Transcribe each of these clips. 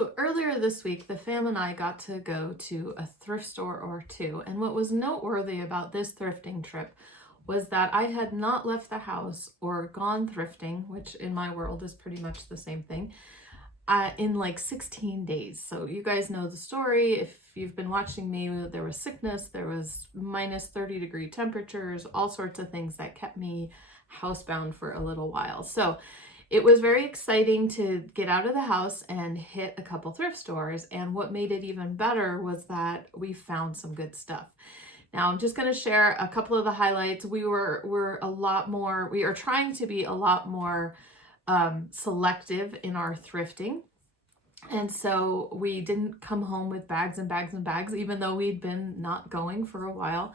So earlier this week, the fam and I got to go to a thrift store or two. And what was noteworthy about this thrifting trip was that I had not left the house or gone thrifting, which in my world is pretty much the same thing, in like 16 days. So you guys know the story. If you've been watching me, there was sickness, there was minus 30-degree temperatures, all sorts of things that kept me housebound for a little while. So it was very exciting to get out of the house and hit a couple thrift stores. And what made it even better was that we found some good stuff. Now I'm just going to share a couple of the highlights. We are trying to be a lot more selective in our thrifting. And so we didn't come home with bags and bags and bags, even though we'd been not going for a while.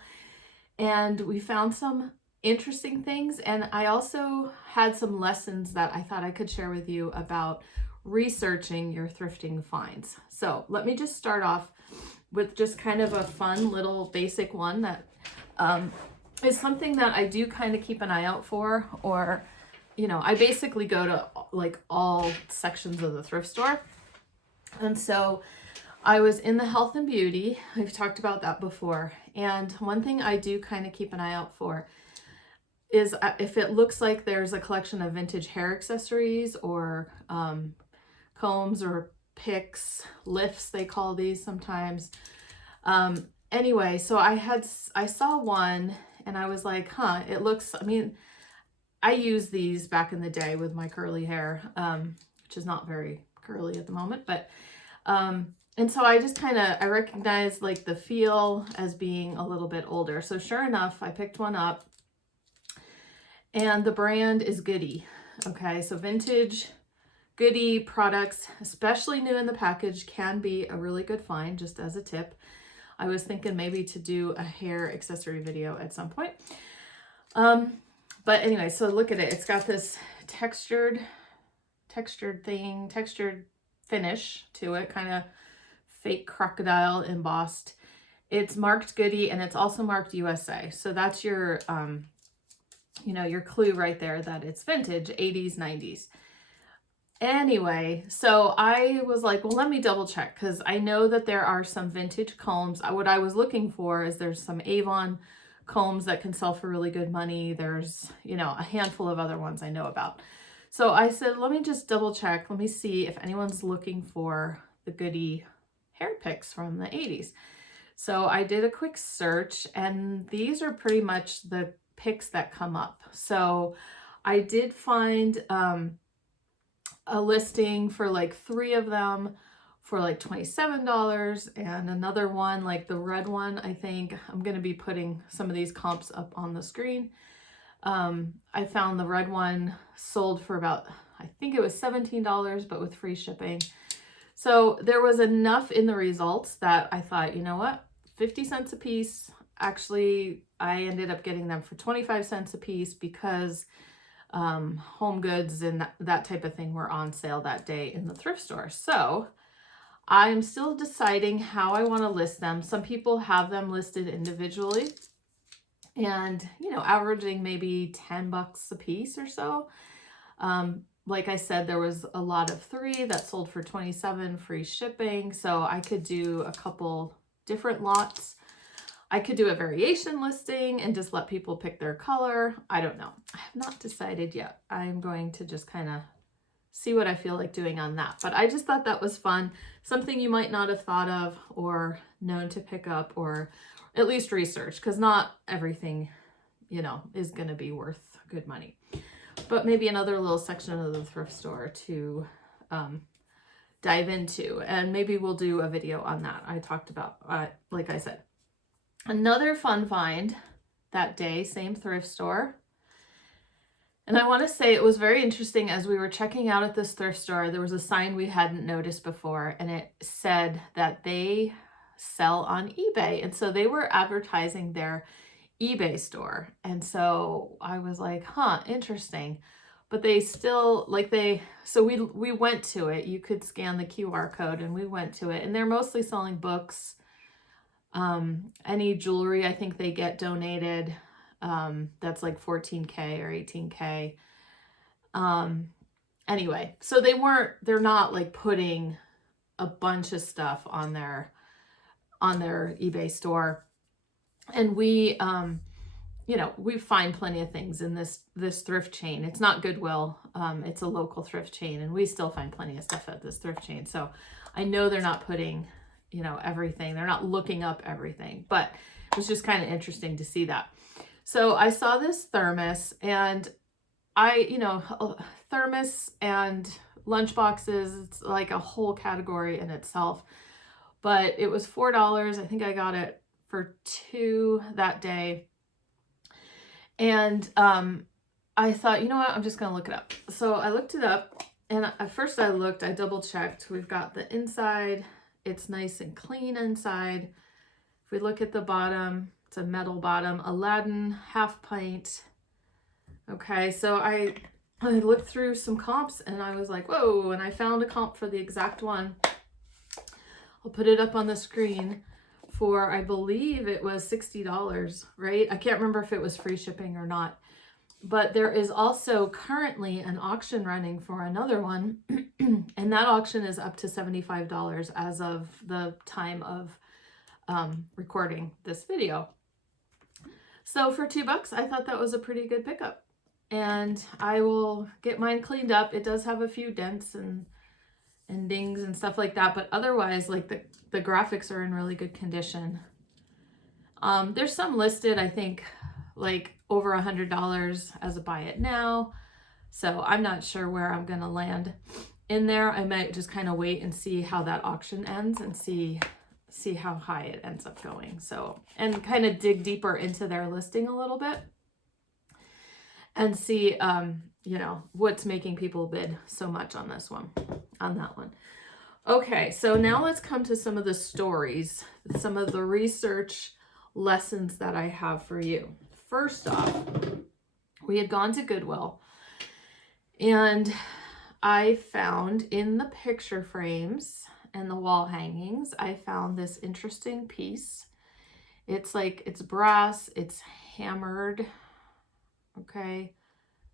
And we found some interesting things. And I also had some lessons that I thought I could share with you about researching your thrifting finds. So let me just start off with just kind of a fun little basic one that is something that I do kind of keep an eye out for, or, you know, I basically go to like all sections of the thrift store. And so I was in the health and beauty. We've talked about that before. And one thing I do kind of keep an eye out for is if it looks like there's a collection of vintage hair accessories or combs or picks, lifts, they call these sometimes. Anyway, so I saw one and I was like, it looks, I mean, I used these back in the day with my curly hair, which is not very curly at the moment, but and so I just I recognized like the feel as being a little bit older. So sure enough, I picked one up and the brand is Goody. Okay, so vintage Goody products, especially new in the package, can be a really good find, just as a tip. I was thinking maybe to do a hair accessory video at some point. But anyway, so look at it. It's got this textured finish to it, kind of fake crocodile embossed. It's marked Goody and it's also marked USA. So that's your, your clue right there that it's vintage, 80s, 90s. Anyway, so I was like, well, let me double check because I know that there are some vintage combs. What I was looking for is there's some Avon combs that can sell for really good money. There's, a handful of other ones I know about. So I said, let me just double check. Let me see if anyone's looking for the Goody hair picks from the 80s. So I did a quick search and these are pretty much the picks that come up. So I did find a listing for like 3 of them for like $27 and another one, like the red one, I think I'm going to be putting some of these comps up on the screen. I found the red one sold for about, I think it was $17, but with free shipping. So there was enough in the results that I thought, you know what, 50 cents a piece. Actually, I ended up getting them for 25 cents a piece because home goods and that type of thing were on sale that day in the thrift store. So I'm still deciding how I want to list them. Some people have them listed individually and, averaging maybe $10 a piece or so. Like I said, there was a lot of 3 that sold for 27, free shipping. So I could do a couple different lots. I could do a variation listing and just let people pick their color. I don't know. I have not decided yet. I'm going to just kind of see what I feel like doing on that. But I just thought that was fun. Something you might not have thought of or known to pick up or at least research, because not everything, is going to be worth good money. But maybe another little section of the thrift store to dive into. And maybe we'll do a video on that. I talked about, like I said. Another fun find that day, same thrift store. And I want to say it was very interesting as we were checking out at this thrift store, there was a sign we hadn't noticed before and it said that they sell on eBay. And so they were advertising their eBay store. And so I was like, interesting. But they still so we went to it. You could scan the QR code and we went to it and they're mostly selling books. Any jewelry I think they get donated, that's like 14K or 18K. Anyway, so they're not like putting a bunch of stuff on their eBay store. And we, you know, we find plenty of things in this thrift chain. It's not Goodwill. It's a local thrift chain, and we still find plenty of stuff at this thrift chain. So I know they're not putting, you know, everything. They're not looking up everything, but it was just kind of interesting to see that. So I saw this thermos, and you know, thermos and lunch boxes, it's like a whole category in itself. But it was $4. I think I got it for $2 that day. And I thought, you know what, I'm just going to look it up. So I looked it up, and at first I double checked. We've got the inside. It's nice and clean inside. If we look at the bottom, it's a metal bottom, Aladdin, half pint. Okay, so I looked through some comps, and I was like, whoa, and I found a comp for the exact one. I'll put it up on the screen for, I believe it was $60, right? I can't remember if it was free shipping or not. But there is also currently an auction running for another one, and that auction is up to $75 as of the time of recording this video. So for $2, I thought that was a pretty good pickup. And I will get mine cleaned up. It does have a few dents and dings and stuff like that, but otherwise, like the graphics are in really good condition. There's some listed, I think, like over $100 as a buy it now. So I'm not sure where I'm gonna land in there. I might just kind of wait and see how that auction ends and see how high it ends up going. So, and kind of dig deeper into their listing a little bit and see, you know, what's making people bid so much on this one, on that one. Okay, so now let's come to some of the stories, some of the research lessons that I have for you. First off, we had gone to Goodwill, and I found in the picture frames and the wall hangings, I found this interesting piece. It's like, it's brass, it's hammered. Okay,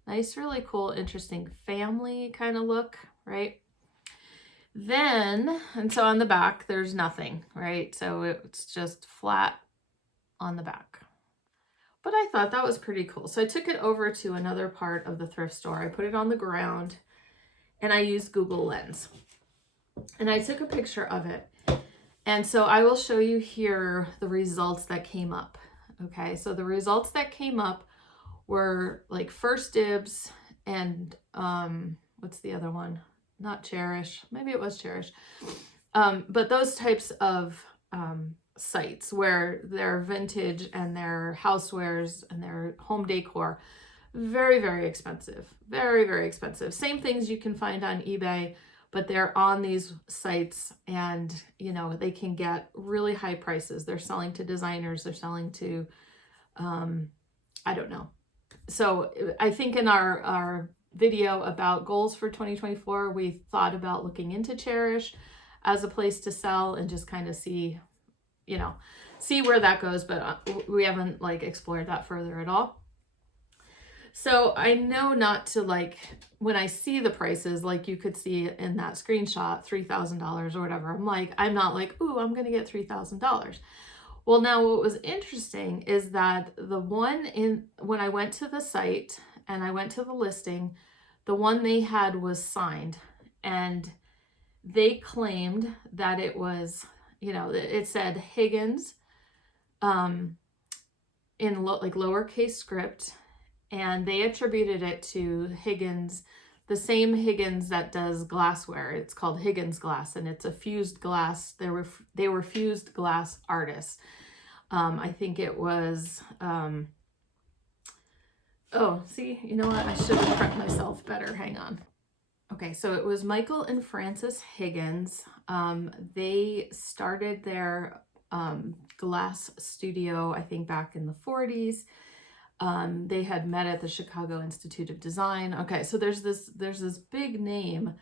nice, really cool, interesting family kind of look, right? Then, and so on the back, there's nothing, right? So it's just flat on the back. But I thought that was pretty cool. So I took it over to another part of the thrift store. I put it on the ground, and I used Google Lens. And I took a picture of it. And so I will show you here the results that came up. Okay, so the results that came up were like First Dibs and what's the other one? Not Cherish. Maybe it was Cherish. But those types of sites where they're vintage and their housewares and their home decor, very, very expensive. Very, very expensive. Same things you can find on eBay, but they're on these sites, and you know, they can get really high prices. They're selling to designers, they're selling to I don't know. So I think in our video about goals for 2024, we thought about looking into Cherish as a place to sell and just kind of see, you know, see where that goes, but we haven't like explored that further at all. So I know not to, like, when I see the prices, like you could see in that screenshot, $3,000 or whatever, I'm not like, ooh, I'm going to get $3,000. Well, now what was interesting is that the one when I went to the site and I went to the listing, the one they had was signed, and they claimed that it was, you know, it said Higgins in like lowercase script, and they attributed it to Higgins, the same Higgins that does glassware. It's called Higgins Glass, and it's a fused glass. They were fused glass artists. I think it was, oh, see, you know what? I should have prepped myself better. Hang on. Okay, so it was Michael and Frances Higgins. They started their glass studio, I think, back in the 40s. They had met at the Chicago Institute of Design. Okay, so there's this big name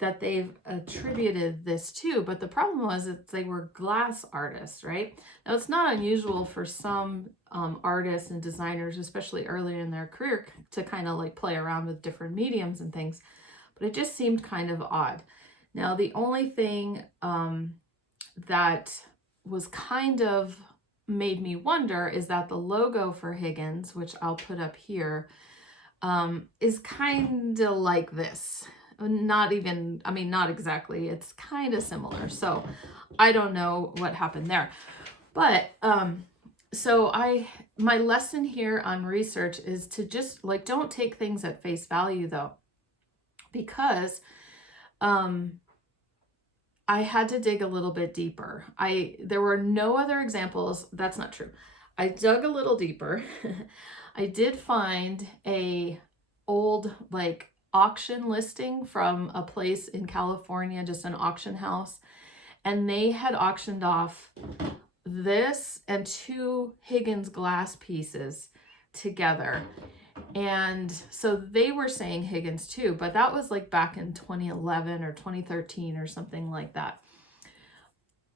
that they've attributed this to, but the problem was that they were glass artists, right? Now, it's not unusual for some artists and designers, especially early in their career, to kind of like play around with different mediums and things, but it just seemed kind of odd. Now, the only thing that was kind of made me wonder is that the logo for Higgins, which I'll put up here, is kind of like this. Not even, I mean, not exactly. It's kind of similar. So I don't know what happened there. But so my lesson here on research is to just like, don't take things at face value though, because I had to dig a little bit deeper. There were no other examples. That's not true. I dug a little deeper. I did find a old like auction listing from a place in California, just an auction house, and they had auctioned off this and 2 Higgins glass pieces together. And so they were saying Higgins too, but that was like back in 2011 or 2013 or something like that.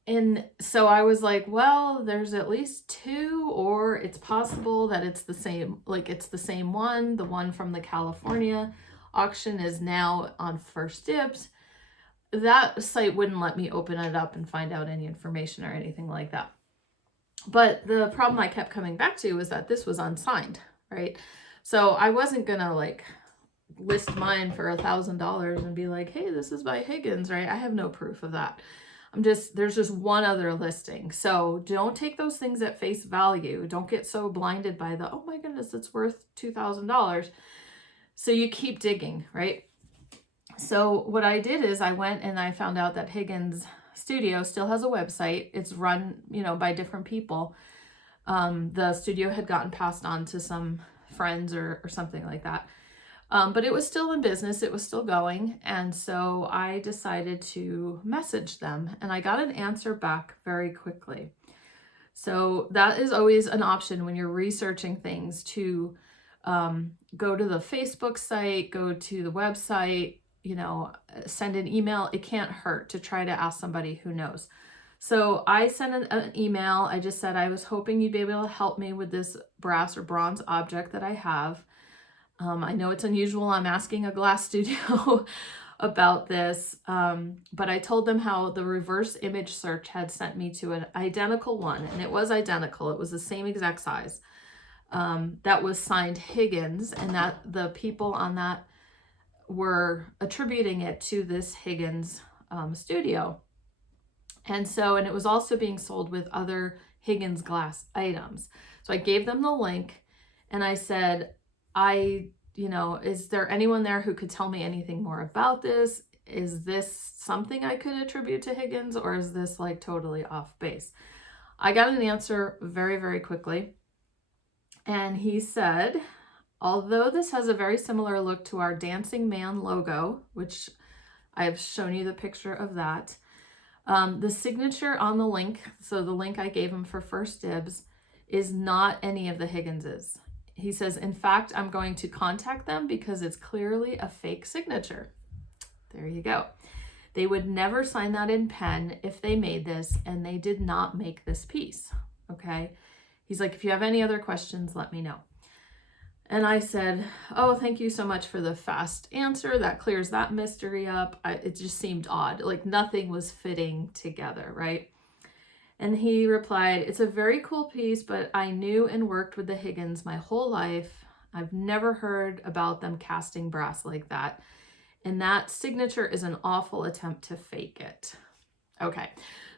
And so I was like, well, there's at least 2, or it's possible that it's the same, like it's the same one. The one from the California auction is now on First Dibs. That site wouldn't let me open it up and find out any information or anything like that. But the problem I kept coming back to was that this was unsigned, right? So I wasn't gonna like list mine for $1,000 and be like, hey, this is by Higgins, right? I have no proof of that. There's just one other listing. So don't take those things at face value. Don't get so blinded by the, oh my goodness, it's worth $2,000. So you keep digging, right? So what I did is I went and I found out that Higgins Studio still has a website. It's run, by different people. The studio had gotten passed on to some friends or something like that. But it was still in business. It was still going. And so I decided to message them, and I got an answer back very quickly. So that is always an option when you're researching things, to go to the Facebook site, go to the website, send an email. It can't hurt to try to ask somebody who knows. So I sent an email. I just said, I was hoping you'd be able to help me with this brass or bronze object that I have. I know it's unusual. I'm asking a glass studio about this, but I told them how the reverse image search had sent me to an identical one, and it was identical. It was the same exact size. That was signed Higgins, and that the people on that were attributing it to this Higgins studio. And it was also being sold with other Higgins glass items. So I gave them the link, and I said, is there anyone there who could tell me anything more about this? Is this something I could attribute to Higgins, or is this like totally off base? I got an answer very, very quickly. And he said, although this has a very similar look to our Dancing Man logo, which I've shown you the picture of that, the signature on the link, so the link I gave him for First Dibs, is not any of the Higginses. He says, in fact, I'm going to contact them because it's clearly a fake signature. There you go. They would never sign that in pen if they made this, and they did not make this piece, okay? He's like, if you have any other questions, let me know. And I said, oh, thank you so much for the fast answer. That clears that mystery up. It just seemed odd, like nothing was fitting together, right? And he replied, it's a very cool piece, but I knew and worked with the Higgins my whole life. I've never heard about them casting brass like that. And that signature is an awful attempt to fake it. Okay,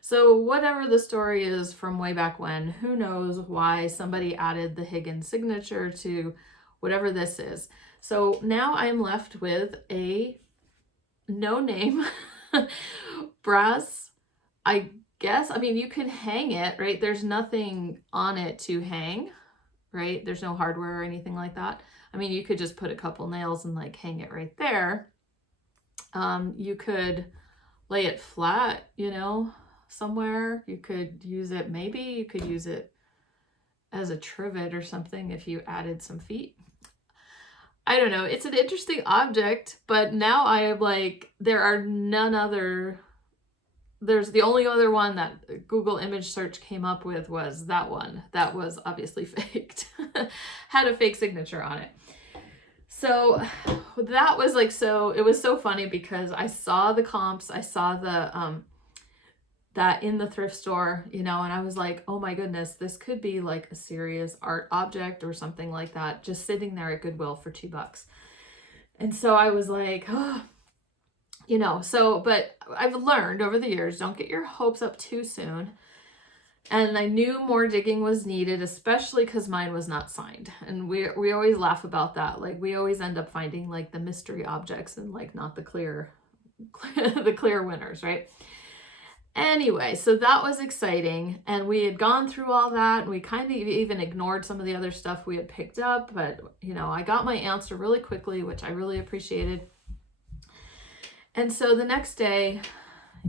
so whatever the story is from way back when, who knows why somebody added the Higgins signature to whatever this is. So now I'm left with a no-name brass, I guess. I mean, you could hang it, right? There's nothing on it to hang, right? There's no hardware or anything like that. I mean, you could just put a couple nails and like hang it right there. You could lay it flat, somewhere. You could use it, maybe you could use it as a trivet or something if you added some feet. I don't know. It's an interesting object, but now I am like, there's the only other one that Google image search came up with was that one. That was obviously faked. Had a fake signature on it. So that was like, so it was so funny because I saw the comps, I saw the that in the thrift store, you know, and I was like, oh my goodness, this could be like a serious art object or something like that, just sitting there at Goodwill for $2. And so I was like, oh, you know, so, but I've learned over the years, don't get your hopes up too soon. And I knew more digging was needed, especially because mine was not signed. And we always laugh about that. Like, we always end up finding like the mystery objects and like not the clear the clear winners, right? Anyway, so that was exciting. And we had gone through all that, and we kind of even ignored some of the other stuff we had picked up. But, you know, I got my answer really quickly, which I really appreciated. And so the next day,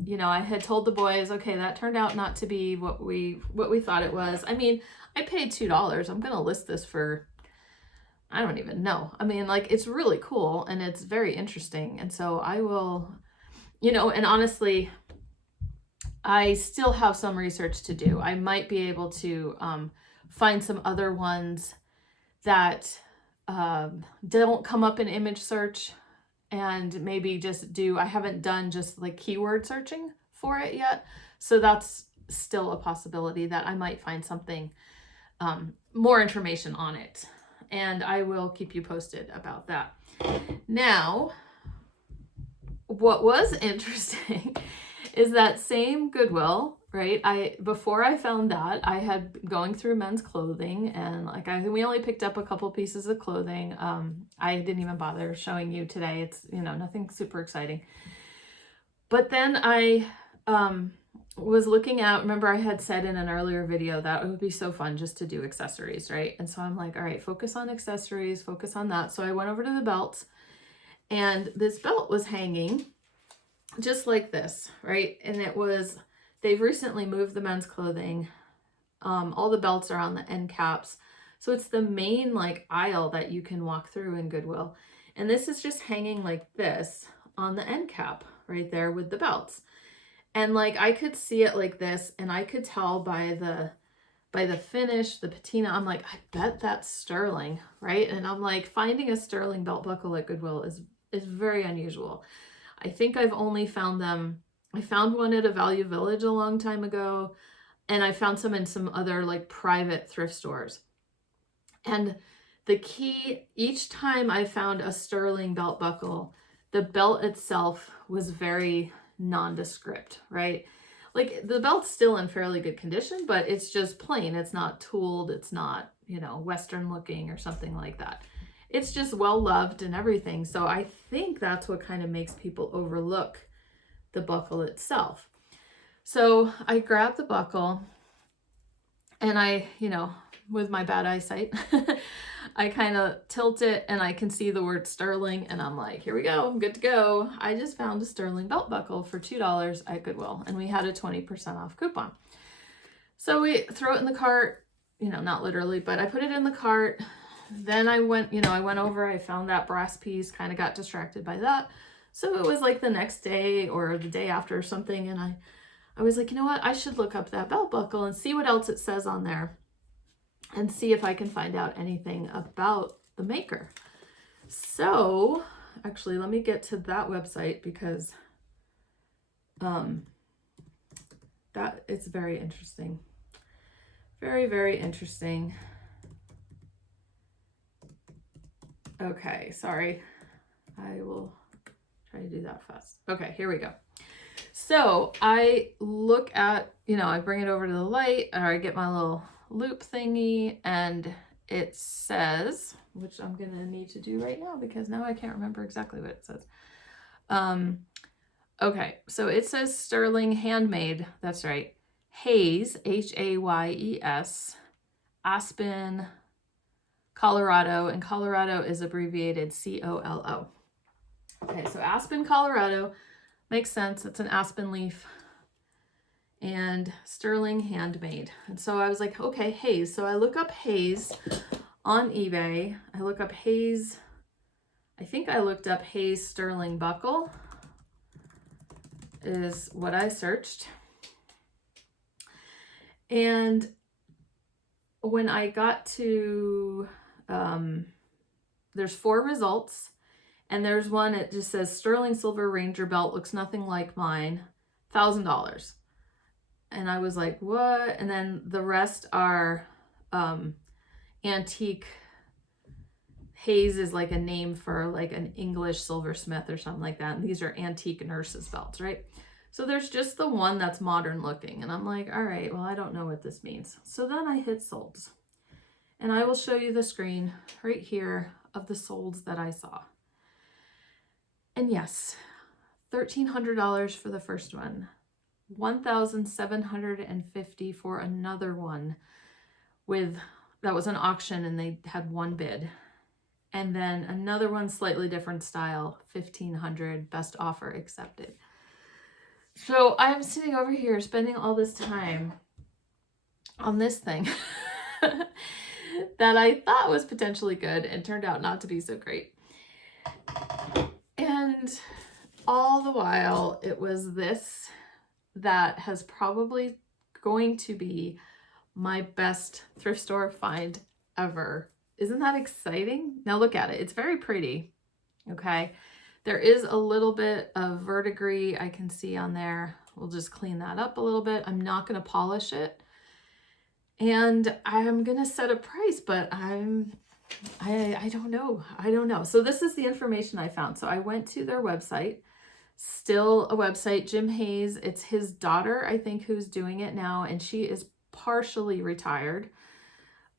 you know, I had told the boys, okay, that turned out not to be what we thought it was. I mean, I paid $2. I'm going to list this for, I don't even know. I mean, like, it's really cool and it's very interesting. And so I will, you know, and honestly, I still have some research to do. I might be able to find some other ones that don't come up in image search, and maybe just do, I haven't done just like keyword searching for it yet. So that's still a possibility that I might find something, more information on it. And I will keep you posted about that. Now, what was interesting is that same Goodwill, right? Before I found that, I had going through men's clothing, and like we only picked up a couple pieces of clothing. I didn't even bother showing you today. It's, you know, nothing super exciting. But then I was looking at, remember I had said in an earlier video that it would be so fun just to do accessories, right? And so I'm like, all right, focus on accessories, focus on that. So I went over to the belts, and this belt was hanging just like this, right? And it was, they've recently moved the men's clothing. All the belts are on the end caps. So it's the main like aisle that you can walk through in Goodwill. And this is just hanging like this on the end cap right there with the belts. And like, I could see it like this, and I could tell by the finish, the patina, I'm like, I bet that's sterling, right? And I'm like, finding a sterling belt buckle at Goodwill is very unusual. I think I've only found them, I found one at a Value Village a long time ago, and I found some in some other like private thrift stores. And the key, each time I found a sterling belt buckle, the belt itself was very nondescript, right? Like, the belt's still in fairly good condition, but it's just plain. It's not tooled. It's not, you know, Western looking or something like that. It's just well loved and everything. So I think that's what kind of makes people overlook the buckle itself. So I grabbed the buckle, and I, you know, with my bad eyesight, I kind of tilt it, and I can see the word sterling, and I'm like, here we go, I'm good to go. I just found a sterling belt buckle for $2 at Goodwill, and we had a 20% off coupon. So we throw it in the cart, you know, not literally, but I put it in the cart. Then I went, you know, I went over, I found that brass piece, kind of got distracted by that. So it was like the next day or the day after or something, and I was like, you know what, I should look up that belt buckle and see what else it says on there, and see if I can find out anything about the maker. So actually, let me get to that website, because that it's very interesting. Very, very interesting. Okay, sorry. I will try to do that fast. Okay, here we go. So I look at, you know, I bring it over to the light, or I get my little loop thingy, and it says, which I'm going to need to do right now because now I can't remember exactly what it says. Okay, so it says sterling handmade. That's right. Hayes, Hayes, Aspen, Colorado, and Colorado is abbreviated COLO. Okay, so Aspen, Colorado, makes sense. It's an aspen leaf, and sterling handmade. And so I was like, okay, Hayes. So I look up Hayes on eBay. I look up Hayes. I think I looked up Hayes sterling buckle is what I searched. And when I got to there's 4 results, and there's one, it just says sterling silver Ranger belt, looks nothing like mine, $1,000. And I was like, what? And then the rest are antique. Hayes is like a name for like an English silversmith or something like that. And these are antique nurses belts, right? So there's just the one that's modern looking. And I'm like, all right, well, I don't know what this means. So then I hit solds. And I will show you the screen right here of the solds that I saw. And yes, $1,300 for the first one. $1,750 for another one that was an auction and they had one bid. And then another one, slightly different style, $1,500, best offer accepted. So I'm sitting over here spending all this time on this thing that I thought was potentially good and turned out not to be so great. And all the while, it was this that has probably going to be my best thrift store find ever. Isn't that exciting? Now look at it. It's very pretty. Okay. There is a little bit of verdigris I can see on there. We'll just clean that up a little bit. I'm not going to polish it. And I'm going to set a price, but I don't know. I don't know. So this is the information I found. So I went to their website, still a website, Jim Hayes. It's his daughter, I think, who's doing it now. And she is partially retired.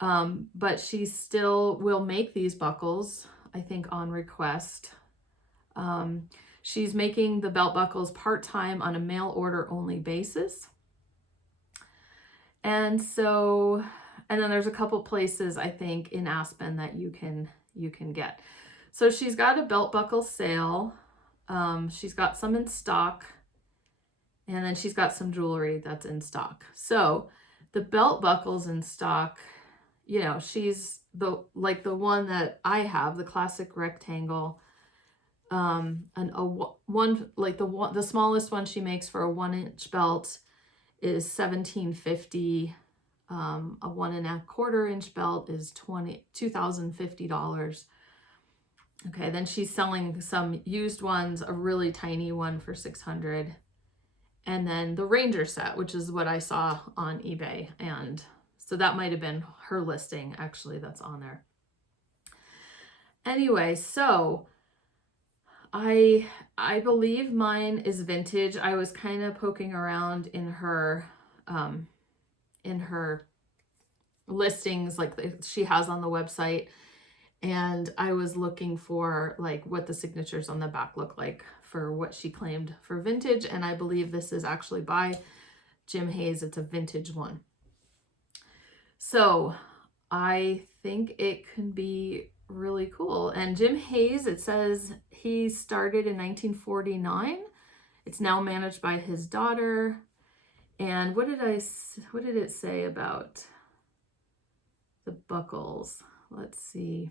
But she still will make these buckles, I think, on request. She's making the belt buckles part-time on a mail order only basis. And so, and then there's a couple places, I think, in Aspen that you can get. So she's got a belt buckle sale. She's got some in stock, and then she's got some jewelry that's in stock. So the belt buckles in stock, you know, she's the one that I have, the classic rectangle, and the smallest one she makes for a 1-inch belt is $1,750. A 1.25-inch belt is $2,050. Okay, then she's selling some used ones, a really tiny one for $600, and then the Ranger set, which is what I saw on eBay, and so that might have been her listing, actually, that's on there. Anyway, so I believe mine is vintage. I was kind of poking around in her listings like she has on the website, and I was looking for like what the signatures on the back look like for what she claimed for vintage, and I believe this is actually by Jim Hayes. It's a vintage one. So I think it can be really cool. And Jim Hayes, it says he started in 1949. It's now managed by his daughter. And what did it say about the buckles? Let's see.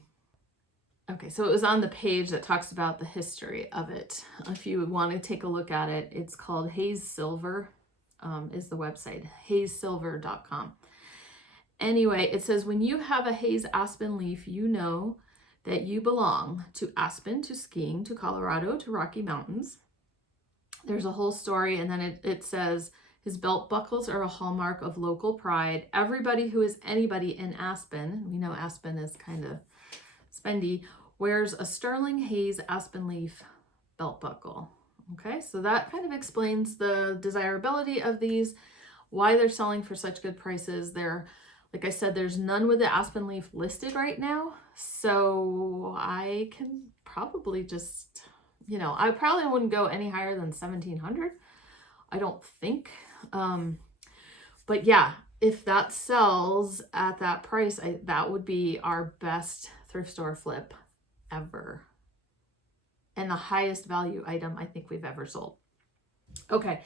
Okay, so it was on the page that talks about the history of it. If you want to take a look at it, it's called Hayes Silver, is the website, hayessilver.com. Anyway, it says, when you have a Hayes Aspen leaf, you know that you belong to Aspen, to skiing, to Colorado, to Rocky Mountains. There's a whole story, and then it says, his belt buckles are a hallmark of local pride. Everybody who is anybody in Aspen, we know Aspen is kind of spendy, wears a sterling Hayes Aspen leaf belt buckle. Okay, so that kind of explains the desirability of these, why they're selling for such good prices. They're, like I said, there's none with the Aspen leaf listed right now. So I can probably just, you know, I probably wouldn't go any higher than 1,700. I don't think. But yeah, if that sells at that price, that would be our best thrift store flip ever. And the highest value item I think we've ever sold. Okay.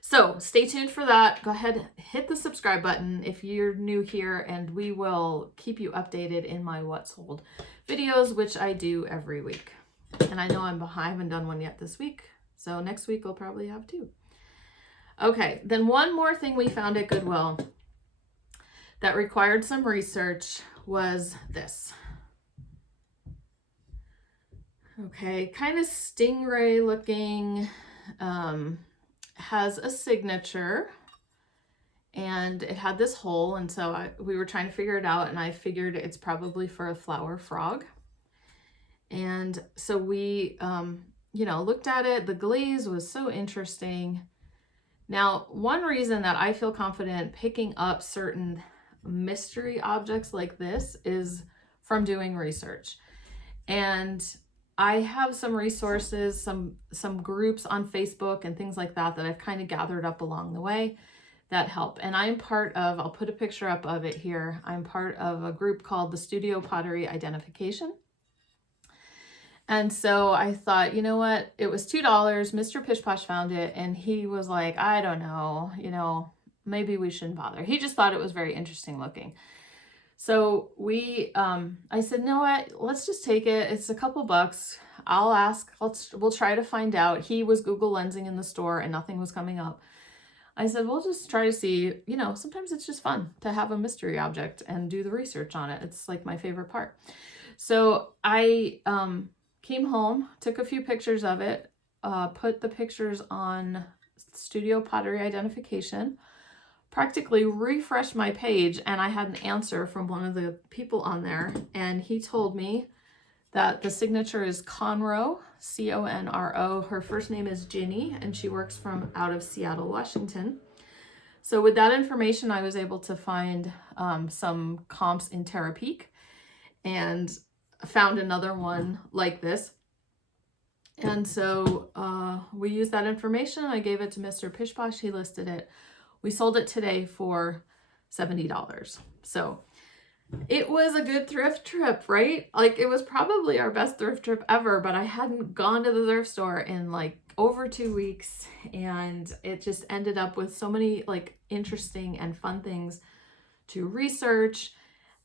So stay tuned for that. Go ahead, hit the subscribe button if you're new here, and we will keep you updated in my What Sold videos, which I do every week. And I know I'm behind, I haven't done one yet this week. So next week I'll probably have 2. Okay, then one more thing we found at Goodwill that required some research was this. Okay, kind of stingray looking, has a signature, and it had this hole, and so we were trying to figure it out, and I figured it's probably for a flower frog. And so we, you know, looked at it. The glaze was so interesting. Now, one reason that I feel confident picking up certain mystery objects like this is from doing research. And I have some resources, some groups on Facebook and things like that that I've kind of gathered up along the way that help. And I'm part of, I'll put a picture up of it here, I'm part of a group called the Studio Pottery Identification. And so I thought, you know what, it was $2. Mr. Pish Posh found it, and he was like, I don't know, you know, maybe we shouldn't bother. He just thought it was very interesting looking. So I said, no, what, let's just take it. It's a couple bucks. I'll ask, we'll try to find out. He was Google Lensing in the store and nothing was coming up. I said, we'll just try to see, you know, sometimes it's just fun to have a mystery object and do the research on it. It's like my favorite part. So I came home, took a few pictures of it, put the pictures on Studio Pottery Identification, practically refreshed my page, and I had an answer from one of the people on there, and he told me that the signature is Conroe, C-O-N-R-O. Her first name is Ginny, and she works from out of Seattle, Washington. So with that information, I was able to find some comps in Terapeak and found another one like this. And so we used that information. I gave it to Mr. Pish Posh. He listed it. We sold it today for $70. So it was a good thrift trip, right? Like, it was probably our best thrift trip ever, but I hadn't gone to the thrift store in like over 2 weeks, and it just ended up with so many like interesting and fun things to research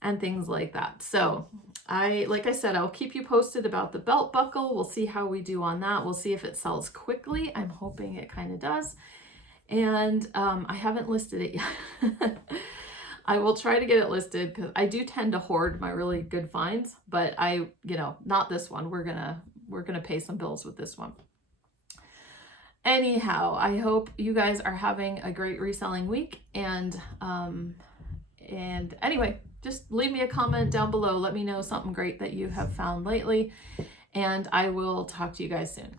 and things like that. So like I said, I'll keep you posted about the belt buckle. We'll see how we do on that. We'll see if it sells quickly. I'm hoping it kind of does. And I haven't listed it yet. I will try to get it listed because I do tend to hoard my really good finds, but you know, not this one. We're gonna pay some bills with this one. Anyhow, I hope you guys are having a great reselling week, and anyway, just leave me a comment down below. Let me know something great that you have found lately, and I will talk to you guys soon.